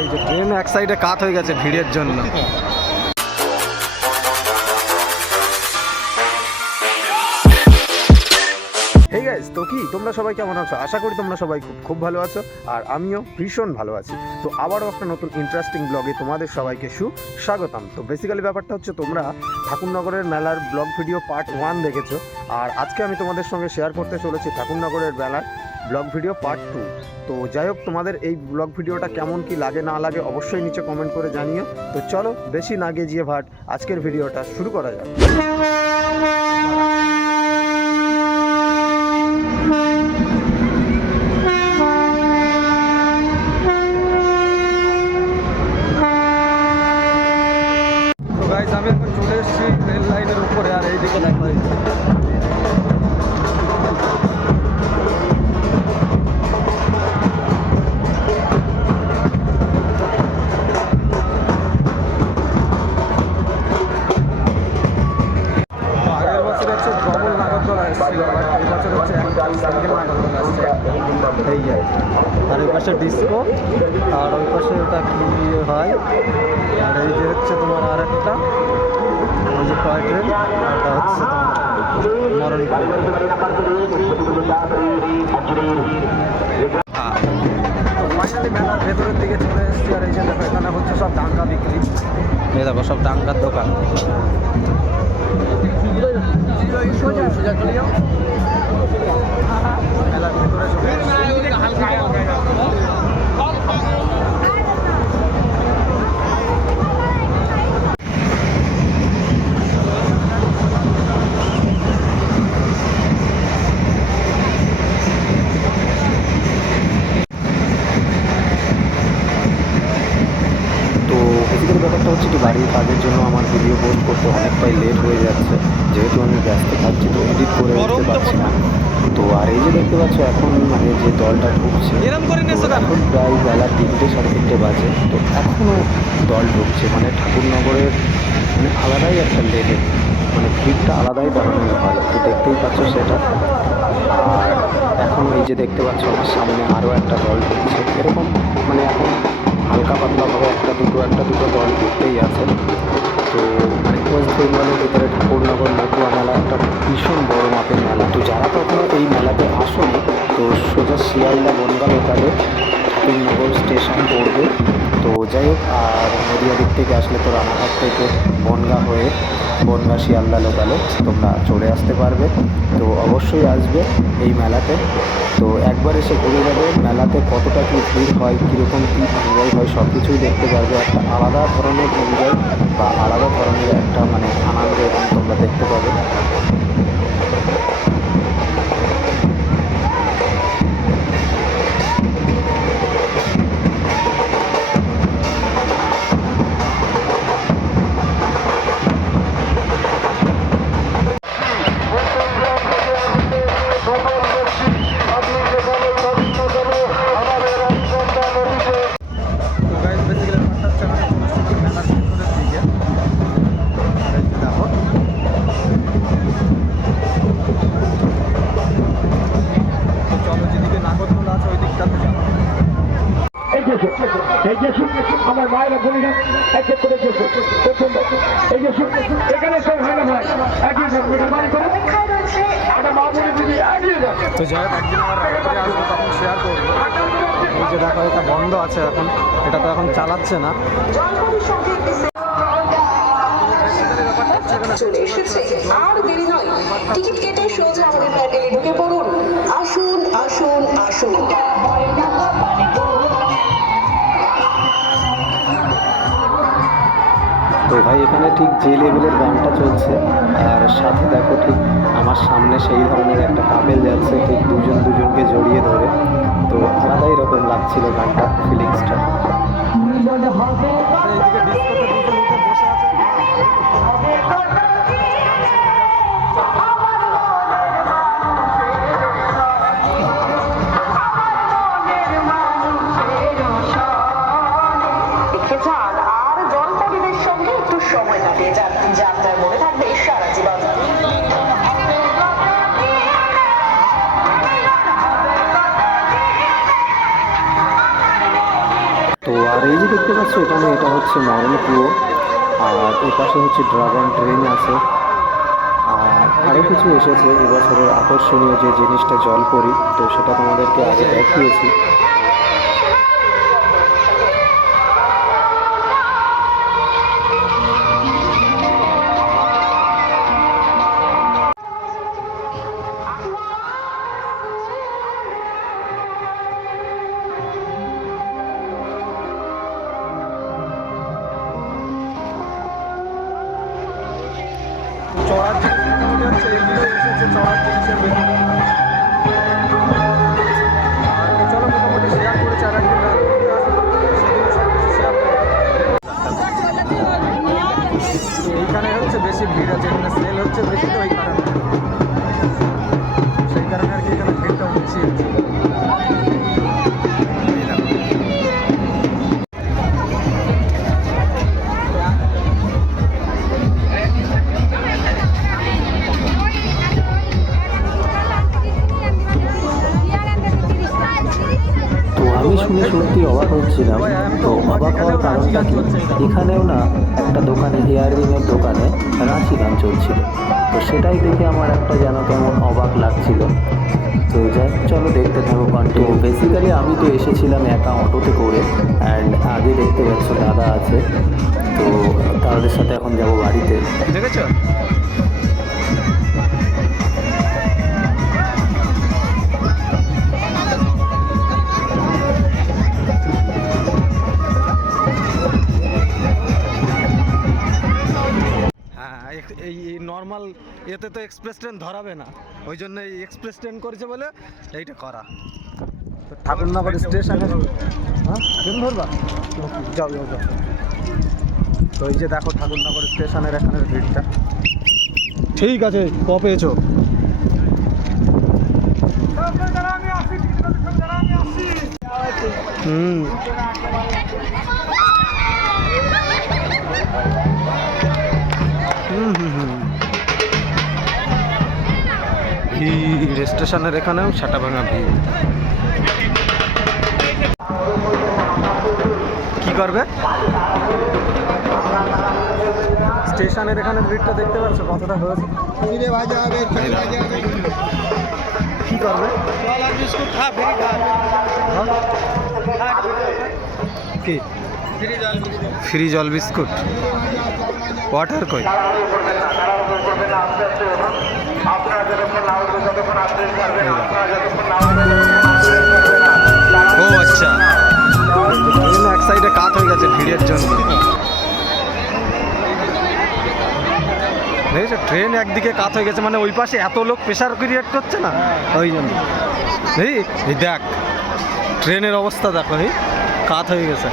এই যে ট্রেন এক সাইডে কাত হয়ে গেছে ভিড়ের জন্য। হেই গাইস, তো কি তোমরা সবাই কেমন আছো? আশা করি তোমরা সবাই খুব ভালো আছো, আর আমিও ভীষণ ভালো আছি। তো আবারও একটা নতুন ইন্টারেস্টিং ব্লগে তোমাদের সবাইকে সুস্বাগতম। তো বেসিক্যালি ব্যাপারটা হচ্ছে, তোমরা ঠাকুরনগরের মেলার ব্লগ ভিডিও পার্ট 1 দেখেছো, আর আজকে আমি তোমাদের সঙ্গে শেয়ার করতে চলেছি ঠাকুরনগরের মেলার ব্লগ ভিডিও পার্ট 2। তো যাই হোক, তোমাদের এই ব্লগ ভিডিওটা কেমন কি লাগে না লাগে অবশ্যই নিচে কমেন্ট করে জানিও। তো চলো বেশি না গেজিয়ে ভাট আজকের ভিডিওটা শুরু করা যাক। আমি এখন চলে এসেছি রেল লাইনের উপরে, আর এইদিকে দেখো আগের বছর হচ্ছে ডবল নাগরদোলা এসেছিল, এই বছর হচ্ছে একটা সিঙ্গেল নাগরদোলা আসছে এই যায়। আর ওই পাশে ডিস্কো, আর ওই পাশে ওটা কি হয়, আর এই যে হচ্ছে তোমার আর একটা ওই যে টয় ট্রেন, ওটা হচ্ছে মরণ। ফাইনালি মেলার ভেতরের দিকে চলে এসেছি, আর এই যে দেখো এখানে হচ্ছে সব ডাঙ্গা বিক্রি। এই দেখো সব ডাঙ্গার দোকান। মেলার ভেতরে চলে ব্যাপারটা হচ্ছে কি, বাড়ির কাজের জন্য আমার ভিডিও পোস্ট করতে অনেকটাই লেট হয়ে যাচ্ছে, যেহেতু আমি ব্যস্ত থাকছি, তো এডিট করে উঠতে পারছি না। তো আর এই যে দেখতে পাচ্ছ এখন মানে যে দলটা ঢুকছে, এখন প্রায় বেলা 3টে 3:30 বাজে, তো এখনও দল ঢুকছে। মানে ঠাকুরনগরের মানে আলাদাই একটা লেভেল, মানে ভিড়টা আলাদাই ধরনের হয়, তো দেখতেই পাচ্ছ সেটা। আর এখন এই যে দেখতে পাচ্ছ আমার সামনে আরও একটা দল ঢুকছে, এরকম মানে এখন হালকা পাতলাভাবে একটা দুটো দল ঢুকতেই আছে। তো মানে ওয়েস্ট বেঙ্গলের ভিতরে ঠাকুরনগর মতুয়া মেলা একটা ভীষণ বড় মাপের মেলা। তো যারা কখনো এই মেলাতে আসেনি, তো সোজা শিয়ালদা বনগাঁ লোকালে ঠাকুরনগর স্টেশন পড়বে। তো যাই হোক, আর নদীয়া দিক থেকে আসলে তো রানাঘাট থেকে বনগাঁ হয়ে বনগাঁ শিয়ালদা লোকালে তোমরা চলে আসতে পারবে। তো অবশ্যই আসবে এই মেলাতে। তো একবার এসে ঘুরে যাবে, মেলাতে কতটা কী ভিড় হয়, কীরকম কী এনজয় হয়, সব কিছুই দেখতে পারবে। একটা আলাদা ধরনের এনজয় বা আলাদা ধরনের একটা মানে আনন্দ তোমরা দেখতে পাবে। আমার মায়েরা বলি না এক এক করে এই যে এখানে সব হয় না ভাই একই আমার মা বলে দিদি এগিয়ে যাচ্ছে। তো যাই হোক, একদিন আমার আসবো, তখন শেয়ার করবো। এই যে দেখো এটা বন্ধ আছে এখন, এটা তো এখন চালাচ্ছে না। চলে এসেছে, আর দেরি নয়, টিকিট কেটে সোজা আমাদের প্যান্ডেলে ঢুকে পড়ুন। আসুন আসুন আসুন। তো ভাই এখানে ঠিক যে লেভেলের গানটা চলছে, আর সাথে দেখো ঠিক আমার সামনে সেই ধরনের একটা কাপেল যাচ্ছে, ঠিক দুজনকে জড়িয়ে ধরে। তো আলাদাই রকম লাগছিল গানটা, ফিলিংসটা। আর এই যে দেখতে পাচ্ছ এখানে এটা হচ্ছে মরণ কুয়ো, আর এ পাশে হচ্ছে ড্রাগন ট্রেন আছে। আর আরও কিছু এসেছে এবছরের আকর্ষণীয় যে জিনিসটা জলপরি, তো সেটা তোমাদেরকে আগে দেখিয়েছি। চড়ার যে মোটামুটি হচ্ছে এগুলো এসেছে চড়ার জিনিসের ভেতরে। আর চলো মোটামুটি শেয়ার করেছে আর একদিন রাত করতে আসবো, সেদিনও সব কিছু শেয়ার করবো। এইখানে হচ্ছে বেশি ভিড় আছে, এখানে সেল হচ্ছে বেশি, তো এই কারণে সেই কারণে আর কি এখানে ভিড়টা বেশি হচ্ছে। তো আমি শুনে সত্যি অবাক হচ্ছিলাম। তো অবাক হওয়ার কারণটা কি, এখানেও না একটা দোকানে ইয়াররিংয়ের দোকানে রাঁচি গান চলছিল। তো সেটাই দেখে আমার একটা যেন কেমন অবাক লাগছিল। তো যাই চলো দেখতে থাকো কন্টিনিউ। বেসিক্যালি আমি তো এসেছিলাম একা অটোতে করে, অ্যান্ড আগে দেখতে পাচ্ছ দাদা আছে, তো তাদের সাথে এখন যাব বাড়িতে। দেখেছো? এই নর্মাল এতে তো এক্সপ্রেস ট্রেন ধরাবে না, ওই জন্য এই এক্সপ্রেস ট্রেন করেছে বলে এইটা করা। তো ঠাকুরনগর স্টেশনে হ্যাঁ ট্রেন ধরবা, যাও যাও যাও। তো এই যে দেখো ঠাকুরনগর স্টেশনের এখানের ভিড়টা। ঠিক আছে, ক পেয়েছো? হুম ভিড় স্টেশনের এখানেও ছাটা ভাঙা ভিড়। কি করবে? স্টেশনের এখানে ভিড়টা দেখতে পাচ্ছ কতটা হয়েছে। কি করবে? কি ফ্রি জল বিস্কুট ওয়াটার কই? ও আচ্ছা, এক সাইডে কাত হয়ে গেছে ভিড়ের জন্য। দেখেছো ট্রেন একদিকে কাত হয়ে গেছে, মানে ওই পাশে এত লোক প্রেশার ক্রিয়েট করছে না, ওই জন্য। এই দেখ ট্রেনের অবস্থা দেখো, এই কাত হয়ে গেছে।